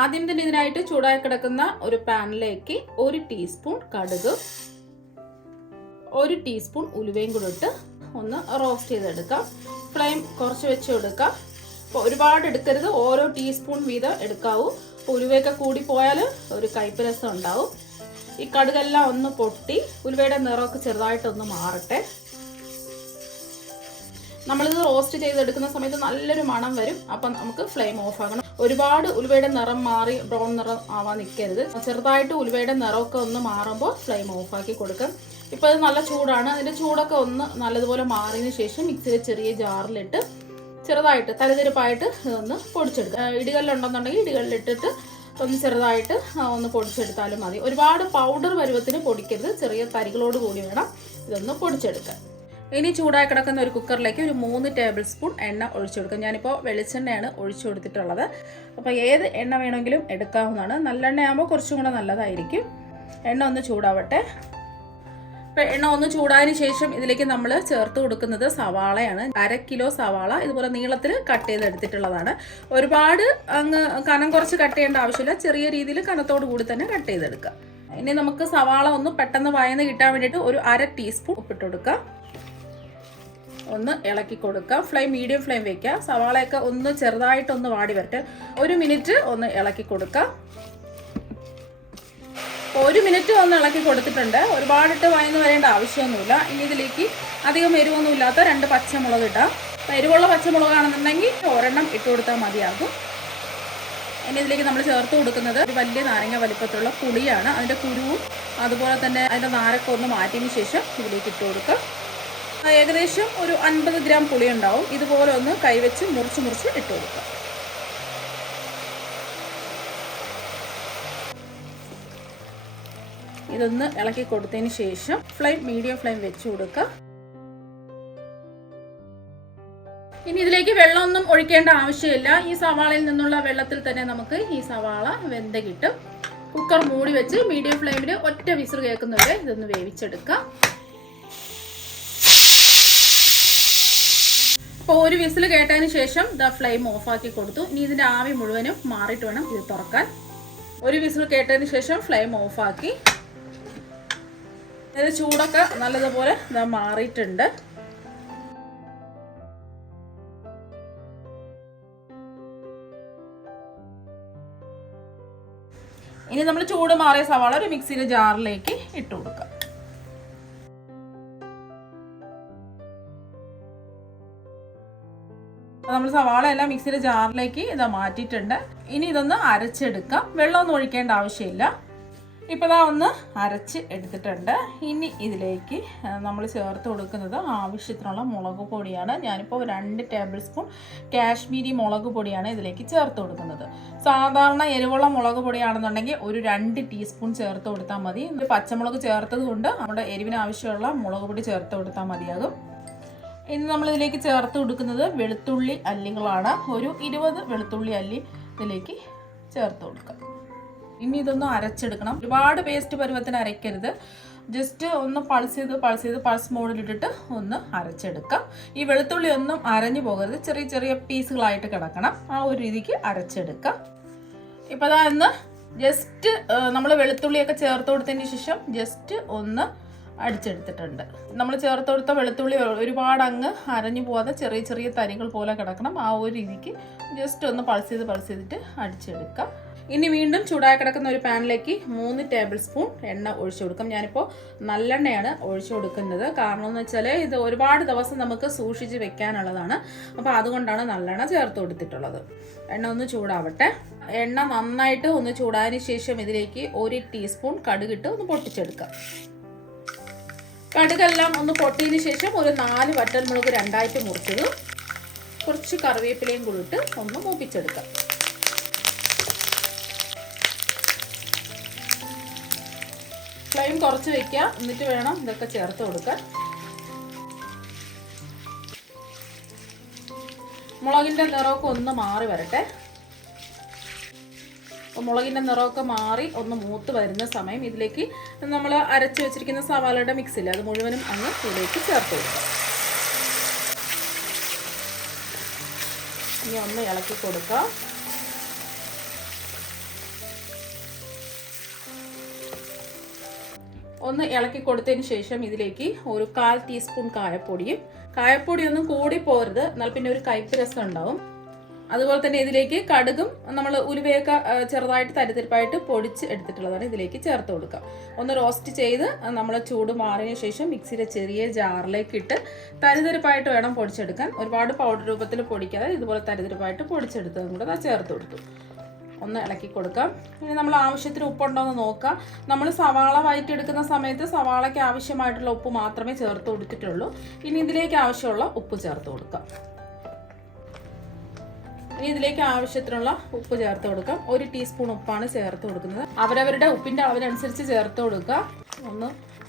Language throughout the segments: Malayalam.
ആദ്യം തന്നെ ഇതിനായിട്ട് ചൂടായി കിടക്കുന്ന ഒരു പാനിലേക്ക് ഒരു ടീസ്പൂൺ കടുക് ഒരു ടീസ്പൂൺ ഉലുവയും കൂടെ ഇട്ട് ഒന്ന് റോസ്റ്റ് ചെയ്തെടുക്കാം. ഫ്ലെയിം കുറച്ച് വെച്ച് കൊടുക്കാം അപ്പോൾ ഒരുപാട് എടുക്കരുത് ഓരോ ടീസ്പൂൺ വീതം എടുക്കാവൂ. ഉലുവയൊക്കെ കൂടി പോയാൽ ഒരു കയ്പ്പ് രസം ഉണ്ടാവും. ഈ കടുകെല്ലാം ഒന്ന് പൊട്ടി ഉലുവയുടെ നിറമൊക്കെ ചെറുതായിട്ടൊന്ന് മാറട്ടെ. നമ്മളിത് റോസ്റ്റ് ചെയ്തെടുക്കുന്ന സമയത്ത് നല്ലൊരു മണം വരും. അപ്പം നമുക്ക് ഫ്ലെയിം ഓഫ് ആക്കണം ഒരുപാട് ഉലുവയുടെ നിറം മാറി ബ്രൗൺ നിറം ആവാൻ നിൽക്കരുത്. ചെറുതായിട്ട് ഉലുവയുടെ നിറമൊക്കെ ഒന്ന് മാറുമ്പോൾ ഫ്ലെയിം ഓഫ് ആക്കി കൊടുക്കാം. ഇപ്പോൾ ഇത് നല്ല ചൂടാണ്. അതിന്റെ ചൂടൊക്കെ ഒന്ന് നല്ലതുപോലെ മാറിയതിന് ശേഷം മിക്സിയിലെ ചെറിയ ജാറിലിട്ട് ചെറുതായിട്ട് തലതിരിപ്പായിട്ട് ഒന്ന് പൊടിച്ചെടുക്കുക ഇടികല്ലുണ്ടെന്നുണ്ടെങ്കിൽ ഇടികളിലിട്ടിട്ട് ഒന്ന് ചെറുതായിട്ട് ഒന്ന് പൊടിച്ചെടുത്താലും മതി. ഒരുപാട് പൗഡർ പരുവത്തിന് പൊടിക്കരുത്. ചെറിയ തരികളോട് കൂടി വേണം ഇതൊന്ന് പൊടിച്ചെടുക്കാൻ. ഇനി ചൂടായി കിടക്കുന്ന ഒരു കുക്കറിലേക്ക് ഒരു മൂന്ന് ടേബിൾ സ്പൂൺ എണ്ണ ഒഴിച്ചു കൊടുക്കും. ഞാനിപ്പോൾ വെളിച്ചെണ്ണയാണ് ഒഴിച്ചു കൊടുത്തിട്ടുള്ളത്. അപ്പോൾ ഏത് എണ്ണ വേണമെങ്കിലും എടുക്കാവുന്നതാണ്. നല്ലെണ്ണയാകുമ്പോൾ കുറച്ചും കൂടെ നല്ലതായിരിക്കും. എണ്ണ ഒന്ന് ചൂടാവട്ടെ. ഇപ്പം എണ്ണ ഒന്ന് ചൂടായതിന് ശേഷം ഇതിലേക്ക് നമ്മൾ ചേർത്ത് കൊടുക്കുന്നത് സവാളയാണ്. അര കിലോ സവാള ഇതുപോലെ നീളത്തിൽ കട്ട് ചെയ്തെടുത്തിട്ടുള്ളതാണ്. ഒരുപാട് അങ്ങ് കനം കുറച്ച് കട്ട് ചെയ്യേണ്ട ആവശ്യമില്ല. ചെറിയ രീതിയിൽ കനത്തോടു കൂടി തന്നെ കട്ട് ചെയ്തെടുക്കുക ഇനി നമുക്ക് സവാള ഒന്ന് പെട്ടെന്ന് വയന്ന് കിട്ടാൻ വേണ്ടിയിട്ട് ഒരു അര ടീസ്പൂൺ ഉപ്പിട്ട് കൊടുക്കുക ഒന്ന് ഇളക്കി കൊടുക്കാം. ഫ്ലെയിം മീഡിയം ഫ്ലെയിം വെക്കുക സവാളയൊക്കെ ഒന്ന് ചെറുതായിട്ടൊന്ന് വാടി വരട്ടെ. ഒരു മിനിറ്റ് ഒന്ന് ഇളക്കി കൊടുക്കാം. ഒരു മിനിറ്റ് ഒന്ന് ഇളക്കി കൊടുത്തിട്ടുണ്ട്. ഒരുപാടിട്ട് വയന്ന് വരേണ്ട ആവശ്യമൊന്നുമില്ല. ഇനി ഇതിലേക്ക് അധികം എരിവൊന്നുമില്ലാത്ത രണ്ട് പച്ചമുളക് ഇടാം. അപ്പോൾ എരിവുള്ള പച്ചമുളകാണെന്നുണ്ടെങ്കിൽ ഒരെണ്ണം ഇട്ട് കൊടുത്താൽ മതിയാകും. ഇനി ഇതിലേക്ക് നമ്മൾ ചേർത്ത് കൊടുക്കുന്നത് ഒരു വലിയ നാരങ്ങ വലിപ്പത്തിലുള്ള പുളിയാണ്. അതിന്റെ കുരുവും അതുപോലെ തന്നെ അതിന്റെ നാരൊക്കെ ഒന്ന് മാറ്റിയതിന് ശേഷം ഇതിലേക്ക് ഇട്ട് കൊടുക്കുക ഏകദേശം ഒരു അൻപത് ഗ്രാം പുളി ഉണ്ടാവും ഇതുപോലെ ഒന്ന് കൈവച്ച് മുറിച്ച് മുറിച്ച് ഇട്ട് കൊടുക്കുക. ഇതൊന്ന് ഇളക്കി കൊടുത്തതിന് ശേഷം ഫ്ലെയിം മീഡിയം ഫ്ലെയിം വെച്ച് കൊടുക്കുക. ഇനി ഇതിലേക്ക് വെള്ളമൊന്നും ഒഴിക്കേണ്ട ആവശ്യമില്ല. ഈ സവാളയിൽ നിന്നുള്ള വെള്ളത്തിൽ തന്നെ നമുക്ക് ഈ സവാള വെന്ത് കിട്ടും. കുക്കർ മൂടി വെച്ച് മീഡിയം ഫ്ലെയിമിൽ ഒറ്റ വിസിൽ കേൾക്കുന്നവരെ ഇതൊന്ന് വേവിച്ചെടുക്കാം അപ്പോൾ ഒരു വിസിൽ കേട്ടതിന് ശേഷം ദ ഫ്ലെയിം ഓഫ് ആക്കി കൊടുത്തു. ഇനി ഇതിന്റെ ആവി മുഴുവനും മാറിയിട്ട് വേണം ഇത് തുറക്കാൻ. ഒരു വിസിൽ കേട്ടതിന് ശേഷം ഫ്ലെയിം ഓഫ് ആക്കി. ഇത് ചൂടൊക്കെ നല്ലതുപോലെ മാറിയിട്ടുണ്ട്. ഇനി നമ്മൾ ചൂട് മാറിയ സവാള ഒരു മിക്സിയുടെ ജാറിലേക്ക് ഇട്ട് കൊടുക്കാം. നമ്മൾ സവാള എല്ലാം മിക്സിയുടെ ജാറിലേക്ക് ഇത് മാറ്റിയിട്ടുണ്ട്. ഇനി ഇതൊന്ന് അരച്ചെടുക്കാം. വെള്ളമൊന്നും ഒഴിക്കേണ്ട ആവശ്യമില്ല. ഇപ്പോൾ ഇതാ ഒന്ന് അരച്ച് എടുത്തിട്ടുണ്ട്. ഇനി ഇതിലേക്ക് നമ്മൾ ചേർത്ത് കൊടുക്കുന്നത് ആവശ്യത്തിനുള്ള മുളക് പൊടിയാണ്. ഞാനിപ്പോൾ രണ്ട് ടേബിൾ സ്പൂൺ കാശ്മീരി മുളക് പൊടിയാണ് ഇതിലേക്ക് ചേർത്ത് കൊടുക്കുന്നത്. സാധാരണ എരിവുള്ള മുളക് പൊടിയാണെന്നുണ്ടെങ്കിൽ ഒരു രണ്ട് ടീസ്പൂൺ ചേർത്ത് കൊടുത്താൽ മതി. പച്ചമുളക് ചേർത്തത് കൊണ്ട് നമ്മുടെ എരിവിന് ആവശ്യമുള്ള മുളക് പൊടി ചേർത്ത് കൊടുത്താൽ മതിയാകും. ഇനി നമ്മൾ ഇതിലേക്ക് ചേർത്ത് കൊടുക്കുന്നത് വെളുത്തുള്ളി അല്ലികളാണ്. ഒരു ഇരുപത് വെളുത്തുള്ളി അല്ലി ഇതിലേക്ക് ചേർത്ത് കൊടുക്കാം. ഇനി ഇതൊന്ന് അരച്ചെടുക്കണം. ഒരുപാട് പേസ്റ്റ് പരുവത്തിന് അരയ്ക്കരുത്. ജസ്റ്റ് ഒന്ന് പൾസ് ചെയ്ത് പൾസ് ചെയ്ത് പൾസ് മോഡിലിട്ടിട്ട് ഒന്ന് അരച്ചെടുക്കാം. ഈ വെളുത്തുള്ളി ഒന്നും അരഞ്ഞു പോകരുത്. ചെറിയ ചെറിയ പീസുകളായിട്ട് കിടക്കണം. ആ ഒരു രീതിക്ക് അരച്ചെടുക്കാം. ഇപ്പോൾ അതാ ഒന്ന് ജസ്റ്റ് നമ്മൾ വെളുത്തുള്ളിയൊക്കെ ചേർത്ത് കൊടുത്തതിന് ശേഷം ജസ്റ്റ് ഒന്ന് അടിച്ചെടുത്തിട്ടുണ്ട്. നമ്മൾ ചേർത്ത് കൊടുത്ത വെളുത്തുള്ളി ഒരുപാട് അങ്ങ് അരഞ്ഞു പോകാതെ ചെറിയ ചെറിയ തരികൾ പോലെ കിടക്കണം. ആ ഒരു രീതിക്ക് ജസ്റ്റ് ഒന്ന് പൾസ് ചെയ്ത് പൾസ് ചെയ്തിട്ട് അടിച്ചെടുക്കാം. ഇനി വീണ്ടും ചൂടായി കിടക്കുന്ന ഒരു പാനിലേക്ക് മൂന്ന് ടേബിൾ സ്പൂൺ എണ്ണ ഒഴിച്ചു കൊടുക്കും. ഞാനിപ്പോൾ നല്ലെണ്ണയാണ് ഒഴിച്ചു കൊടുക്കുന്നത്. കാരണം എന്ന് വെച്ചാൽ ഇത് ഒരുപാട് ദിവസം നമുക്ക് സൂക്ഷിച്ച് വെക്കാനുള്ളതാണ്. അപ്പോൾ അതുകൊണ്ടാണ് നല്ലെണ്ണ ചേർത്ത് കൊടുത്തിട്ടുള്ളത്. എണ്ണ ഒന്ന് ചൂടാവട്ടെ. എണ്ണ നന്നായിട്ട് ഒന്ന് ചൂടായതിനു ശേഷം ഇതിലേക്ക് ഒരു ടീസ്പൂൺ കടുകിട്ട് ഒന്ന് പൊട്ടിച്ചെടുക്കാം. കടുകെല്ലാം ഒന്ന് പൊട്ടിയതിന് ശേഷം ഒരു നാല് വറ്റൽമുളക് രണ്ടായിട്ട് മുറിച്ചത്. കുറച്ച് കറിവേപ്പിലയും കൂടിയിട്ട് ഒന്ന് മൂപ്പിച്ചെടുക്കാം. ഫ്ലെയിം കുറച്ച് വെക്കുക. എന്നിട്ട് വേണം ഇതൊക്കെ ചേർത്ത് കൊടുക്കാൻ. മുളകിന്റെ നിറമൊക്കെ ഒന്ന് മാറി വരട്ടെ. മുളകിന്റെ നിറമൊക്കെ മാറി ഒന്ന് മൂത്ത് വരുന്ന സമയം ഇതിലേക്ക് നമ്മൾ അരച്ച് വെച്ചിരിക്കുന്ന സവാളയുടെ മിക്സിൽ അത് മുഴുവനും അങ്ങ് ഇതിലേക്ക് ചേർത്ത് കൊടുക്കാം. ഇനി ഒന്ന് ഇളക്കി കൊടുക്കാം. ഒന്ന് ഇളക്കി കൊടുത്തതിന് ശേഷം ഇതിലേക്ക് ഒരു കാൽ ടീസ്പൂൺ കായപ്പൊടിയും. കായപ്പൊടിയൊന്നും കൂടി പോരുത് എന്നാൽ പിന്നെ ഒരു കയ്പ്പ് രസം ഉണ്ടാവും. അതുപോലെ തന്നെ ഇതിലേക്ക് കടുകും നമ്മൾ ഉലുവയൊക്കെ ചെറുതായിട്ട് തരിതരിപ്പായിട്ട് പൊടിച്ച് എടുത്തിട്ടുള്ളതാണ് ഇതിലേക്ക് ചേർത്ത് കൊടുക്കുക. ഒന്ന് റോസ്റ്റ് ചെയ്ത് നമ്മൾ ചൂട് മാറിയ ശേഷം മിക്സിയിലെ ചെറിയ ജാറിലേക്ക് ഇട്ട് തരിതരിപ്പായിട്ട് വേണം പൊടിച്ചെടുക്കാൻ. ഒരുപാട് പൗഡർ രൂപത്തിൽ പൊടിക്കാതെ ഇതുപോലെ തരിതരിപ്പായിട്ട് പൊടിച്ചെടുത്തതും കൂടെ ചേർത്ത് കൊടുത്തു. ഒന്ന് ഇളക്കി കൊടുക്കാം. ഇനി നമ്മൾ ആവശ്യത്തിന് ഉപ്പുണ്ടോ എന്ന് നോക്കാം. നമ്മൾ സവാള വയറ്റിയെടുക്കുന്ന സമയത്ത് സവാളയ്ക്ക് ആവശ്യമായിട്ടുള്ള ഉപ്പ് മാത്രമേ ചേർത്ത് കൊടുത്തിട്ടുള്ളൂ. ഇനി ഇതിലേക്ക് ആവശ്യമുള്ള ഉപ്പ് ചേർത്ത് കൊടുക്കാം. ഇനി ഇതിലേക്ക് ആവശ്യത്തിനുള്ള ഉപ്പ് ചേർത്ത് കൊടുക്കാം. ഒരു ടീസ്പൂൺ ഉപ്പാണ് ചേർത്ത് കൊടുക്കുന്നത്. അവരവരുടെ ഉപ്പിന്റെ അളവിനനുസരിച്ച് ചേർത്ത് കൊടുക്കുക. ഒന്ന്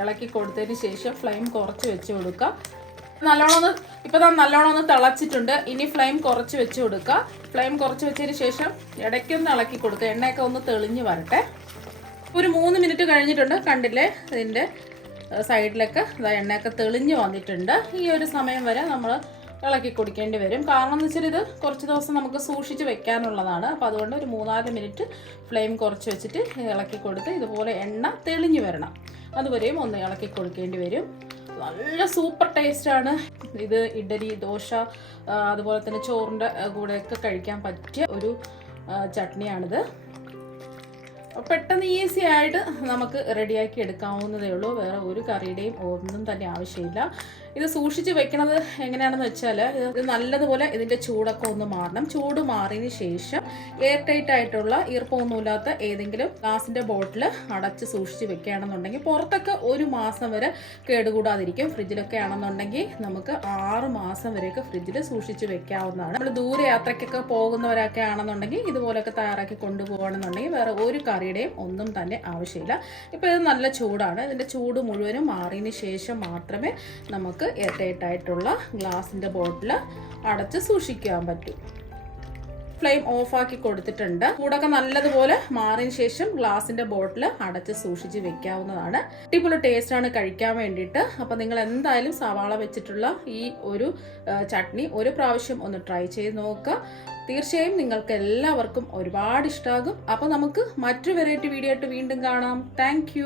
ഇളക്കി കൊടുത്തതിന് ശേഷം ഫ്ലെയിം കുറച്ച് വെച്ച് കൊടുക്കുക. നല്ലോണം ഒന്ന് ഇപ്പൊ ദാ നല്ലോണം ഒന്ന് തിളച്ചിട്ടുണ്ട്. ഇനി ഫ്ലെയിം കുറച്ച് വെച്ച് കൊടുക്കുക. ഫ്ലെയിം കുറച്ച് വെച്ചതിന് ശേഷം ഇടയ്ക്കൊന്ന് ഇളക്കി കൊടുക്കുക. എണ്ണയൊക്കെ ഒന്ന് തെളിഞ്ഞ് വരട്ടെ. ഒരു മൂന്ന് മിനിറ്റ് കഴിഞ്ഞിട്ടുണ്ട്. കണ്ടില്ലേ? ഇതിന്റെ സൈഡിലൊക്കെ എണ്ണയൊക്കെ തെളിഞ്ഞ് വന്നിട്ടുണ്ട്. ഈ ഒരു സമയം വരെ നമ്മൾ ഇളക്കി കുടിക്കേണ്ടി വരും. കാരണം എന്ന് വെച്ചാൽ ഇത് കുറച്ച് ദിവസം നമുക്ക് സൂക്ഷിച്ച് വെക്കാനുള്ളതാണ്. അപ്പോൾ അതുകൊണ്ട് ഒരു മൂന്നാൽ മിനിറ്റ് ഫ്ലെയിം കുറച്ച് വെച്ചിട്ട് ഇളക്കി കൊടുത്ത് ഇതുപോലെ എണ്ണ തെളിഞ്ഞു വരണം. അതുവരെയും ഒന്ന് ഇളക്കി കൊടുക്കേണ്ടി വരും. നല്ല സൂപ്പർ ടേസ്റ്റാണ് ഇത് ഇഡലി ദോശ അതുപോലെ തന്നെ ചോറിന്റെ കൂടെയൊക്കെ കഴിക്കാൻ പറ്റിയ ഒരു ചട്നിയാണിത്. പെട്ടെന്ന് ഈസി ആയിട്ട് നമുക്ക് റെഡിയാക്കി എടുക്കാവുന്നതേ ഉള്ളൂ. വേറെ ഒരു കറിയുടെയും ഒന്നും തന്നെ ആവശ്യമില്ല. ഇത് സൂക്ഷിച്ച് വെക്കണത് എങ്ങനെയാണെന്ന് വെച്ചാൽ ഇത് നല്ലതുപോലെ ഇതിന്റെ ചൂടൊക്കെ ഒന്ന് മാറണം. ചൂട് മാറിയതിന് ശേഷം എയർ ടൈറ്റ് ആയിട്ടുള്ള ഈർപ്പമൊന്നുമില്ലാത്ത ഏതെങ്കിലും ഗ്ലാസിന്റെ ബോട്ടിൽ അടച്ച് സൂക്ഷിച്ച് വെക്കുകയാണെന്നുണ്ടെങ്കിൽ പുറത്തൊക്കെ ഒരു മാസം വരെ കേടുകൂടാതിരിക്കും. ഫ്രിഡ്ജിലൊക്കെ ആണെന്നുണ്ടെങ്കിൽ നമുക്ക് ആറ് മാസം വരെയൊക്കെ ഫ്രിഡ്ജിൽ സൂക്ഷിച്ച് വെക്കാവുന്നതാണ്. നമ്മൾ ദൂരയാത്രയ്ക്കൊക്കെ പോകുന്നവരൊക്കെ ആണെന്നുണ്ടെങ്കിൽ ഇതുപോലൊക്കെ തയ്യാറാക്കി കൊണ്ടുപോകണമെന്നുണ്ടെങ്കിൽ വേറെ ഒരു കറിയുടെയും ഒന്നും തന്നെ ആവശ്യമില്ല. ഇപ്പോൾ ഇത് നല്ല ചൂടാണ്. ഇതിന്റെ ചൂട് മുഴുവനും മാറിയതിന് ശേഷം മാത്രമേ നമുക്ക് എയർ ടൈറ്റ് ആയിട്ടുള്ള ഗ്ലാസിന്റെ ബോട്ടിൽ അടച്ച് സൂക്ഷിക്കാൻ പറ്റൂ. ഫ്ലെയിം ഓഫ് ആക്കി കൊടുത്തിട്ടുണ്ട്. കൂടൊക്കെ നല്ലതുപോലെ മാറിയ ശേഷം ഗ്ലാസിന്റെ ബോട്ടിൽ അടച്ച് സൂക്ഷിച്ച് വെക്കാവുന്നതാണ്. അടിപൊളി ടേസ്റ്റ് ആണ് കഴിക്കാൻ വേണ്ടിയിട്ട്. അപ്പോൾ നിങ്ങൾ എന്തായാലും സവാള വെച്ചിട്ടുള്ള ഈ ഒരു ചട്നി ഒരു പ്രാവശ്യം ഒന്ന് ട്രൈ ചെയ്ത് നോക്കുക തീർച്ചയായും നിങ്ങൾക്ക് എല്ലാവർക്കും ഒരുപാട് ഇഷ്ടമാകും അപ്പോൾ നമുക്ക് മറ്റു വെറൈറ്റി വീഡിയോ ആയിട്ട് വീണ്ടും കാണാം. താങ്ക്